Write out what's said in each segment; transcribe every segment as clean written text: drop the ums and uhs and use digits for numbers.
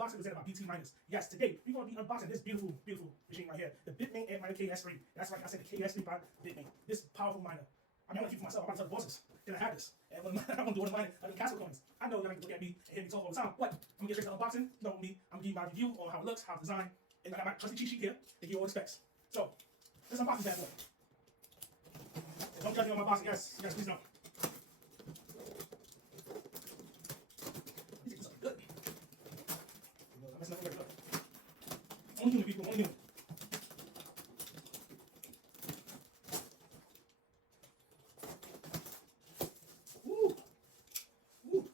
unboxing presented by btminers. Yes, today we're going to be unboxing this beautiful, beautiful machine right here, the Bitmain Antminer KS3. That's right, I said the KS3 by Bitmain. This powerful miner. I mean, I'm going to keep for myself. I'm about to tell the bosses. Can I have this? And when I'm going to do one mining of the castle coins. I know y'all can look at me and hear me talk all the time, but I'm going to get straight to unboxing. You know me, I'm going to give you my review on how it looks, how it's designed, and I got my trusty cheat sheet here that you all expect. So, let's unbox this bad boy. Don't judge me on my boxing, yes, please don't. These things are good. I'm messing up very good. Only human people, only human. Woo! Woo!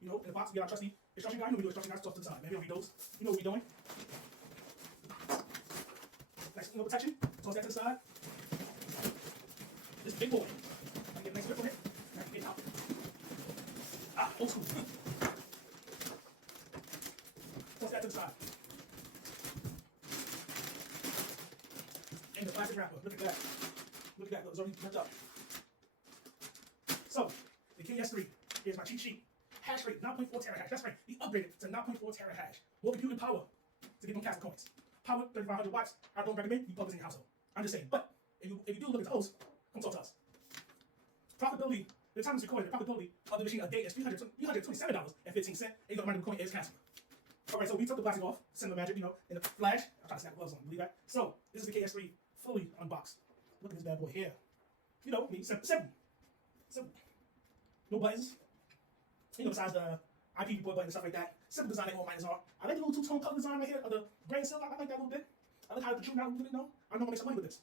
You know, in the box, we got our trusty instruction guide. You know we do instruction guides off to the side. Maybe I'll read those. You know what we're doing. Nice, protection. Toss that to the side. This big boy. I can get a nice grip on it. I can get it out. Ah, old school. Toss that to the side. And the plastic wrapper. Look at that. Look at that. Look, it's already ripped up. So, the KS3 is my cheat sheet. Hash rate, 9.4 terahash. That's right. We upgraded to 9.4 terahash. More computing power to get them castle coins. Power 3,500 watts. I don't recommend you plug this in your household. I'm just saying. But if you do look at the host, come talk to us. Profitability, the time it's recorded, the profitability of the machine a day is $327.15. And you're going to remind the coin is castle. Alright, so we took the plastic off, cinema magic, you know, in the flash. I'm trying to snap the gloves on, believe that? So, this is the KS3 fully unboxed. Look at this bad boy here. You know, I mean, simple. No buttons. You know, besides the IP report button and stuff like that. Simple design like all miners are. I like the little two-tone color design right here of the grain silver. I like that a little bit. I like how the true now didn't know. I know I'm gonna make some money with this.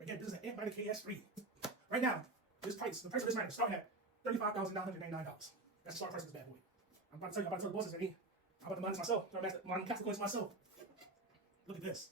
Again, this is an Antminer KS3. Right now, the price of this miner is starting at $35,999. That's the start price of this bad boy. I'm about to tell the bosses that I'm about to mine this myself. I'm about to mine castle coins myself. Look at this.